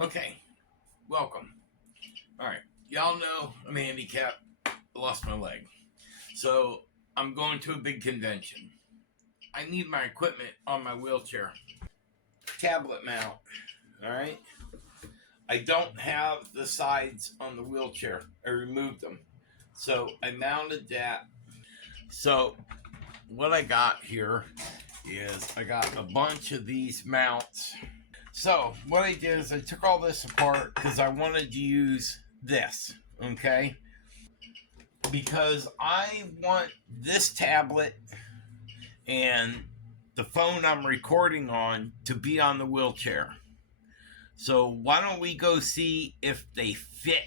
Okay, welcome. All right, y'all know I'm handicapped. I lost my leg, so I'm going to a big convention. I need my equipment on my wheelchair. Tablet mount. All right. I don't have the sides on the wheelchair. I removed them, so I mounted that. So what I got here is I got a bunch of these mounts. So what I did is I took all this apart because I wanted to use this. Okay, because I want this tablet and the phone I'm recording on to be on the wheelchair. So why don't we go see if they fit?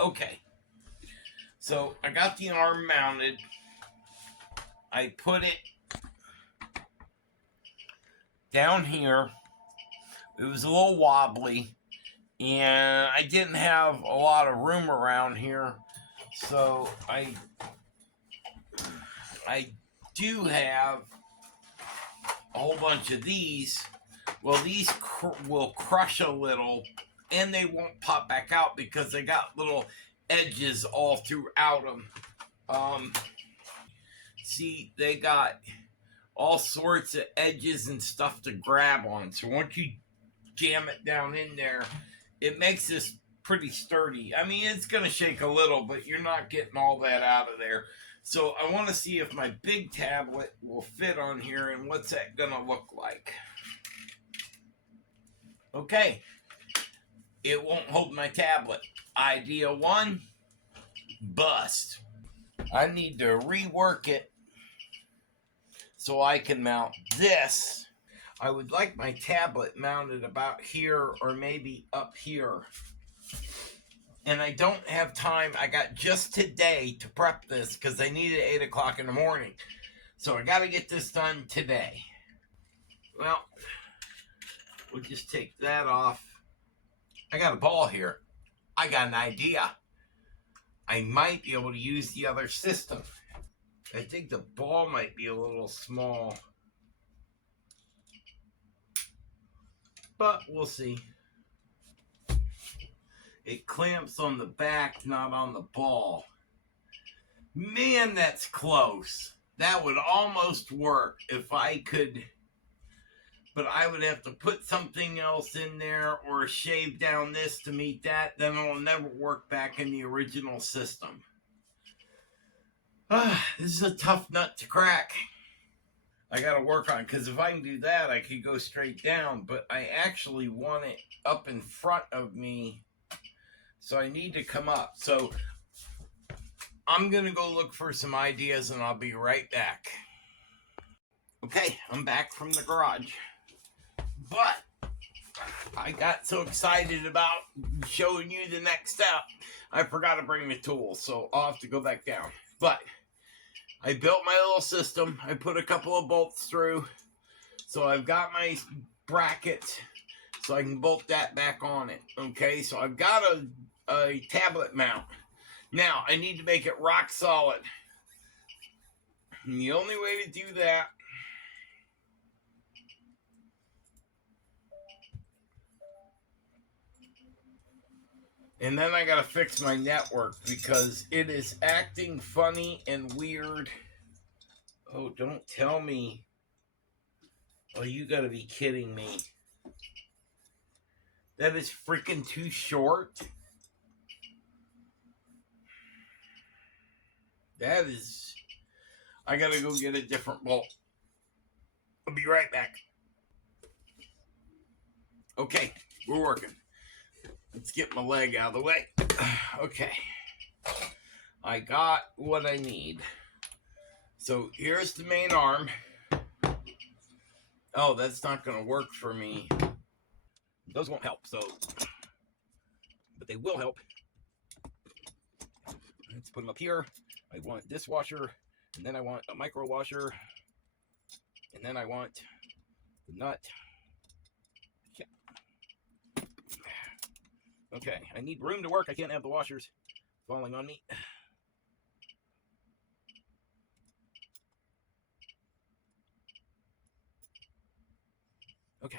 Okay. So I got the arm mounted. I put it down here. It was a little wobbly, and I didn't have a lot of room around here. So I do have a whole bunch of these. Well, these will crush a little, and they won't pop back out because they got little edges all throughout them. See, they got all sorts of edges and stuff to grab on. So once you jam it down in there, it makes this pretty sturdy. I mean, it's going to shake a little, but you're not getting all that out of there. So I want to see if my big tablet will fit on here and what's that going to look like. Okay, it won't hold my tablet. Idea one, bust. I need to rework it so I can mount this. I would like my tablet mounted about here or maybe up here. And I don't have time. I got just today to prep this because I need it 8 o'clock in the morning. So I got to get this done today. Well, we'll just take that off. I got a ball here. I got an idea. I might be able to use the other system. I think the ball might be a little small. But we'll see. It clamps on the back, not on the ball. Man, that's close. That would almost work if I could, but I would have to put something else in there or shave down this to meet that. Then it'll never work back in the original system. This is a tough nut to crack. I got to work on it because if I can do that, I could go straight down, but I actually want it up in front of me. So I need to come up. So I'm going to go look for some ideas and I'll be right back. Okay, I'm back from the garage. But I got so excited about showing you the next step, I forgot to bring the tools. So I'll have to go back down. But I built my little system. I put a couple of bolts through. So I've got my bracket so I can bolt that back on it. Okay, so I've got a tablet mount. Now, I need to make it rock solid. And the only way to do that and then I gotta fix my network because it is acting funny and weird. Oh, don't tell me. Oh, you gotta be kidding me. That is freaking too short. That is... I gotta go get a different bolt. I'll be right back. Okay, we're working. Let's get my leg out of the way. Okay. I got what I need. So here's the main arm. Oh, that's not going to work for me. Those won't help, so... But they will help. Let's put them up here. I want this washer, and then I want a micro washer, and then I want the nut. Yeah. Okay, I need room to work. I can't have the washers falling on me. Okay.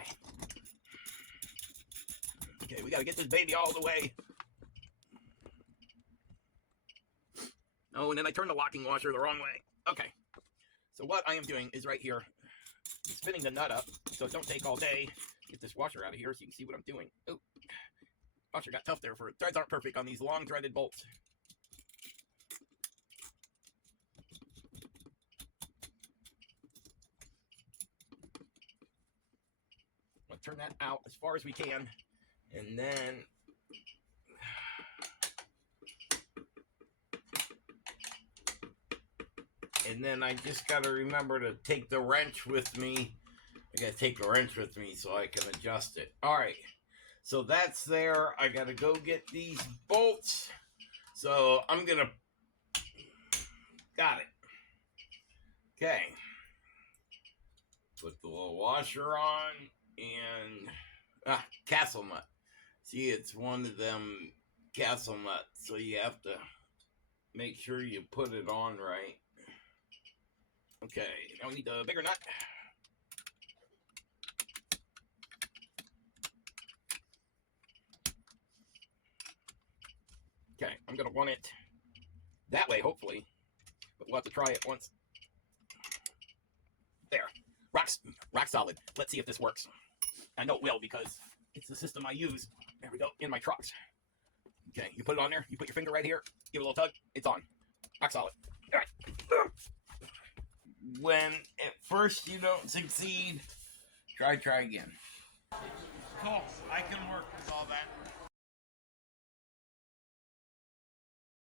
gotta get this baby all the way. Oh, and then I turned the locking washer the wrong way. Okay. So what I am doing is right here, spinning the nut up so it don't take all day. Get this washer out of here so you can see what I'm doing. Oh, washer got tough there. Threads aren't perfect on these long threaded bolts. I'll turn that out as far as we can, and then I just got to remember to take the wrench with me. I got to take the wrench with me so I can adjust it. All right, so that's there. I got to go get these bolts. So I'm going to... Got it. Okay. Put the little washer on and... Castle nut. See, it's one of them castle nuts, so you have to make sure you put it on right. Okay, now we need the bigger nut. Okay, I'm going to want it that way, hopefully. But we'll have to try it once. There. Rock solid. Let's see if this works. I know it will because it's the system I use. There we go, in my trucks. Okay, you put it on there. You put your finger right here. Give it a little tug. It's on. Rock solid. All right. When at first you don't succeed, try again. Cool. I can work with all that.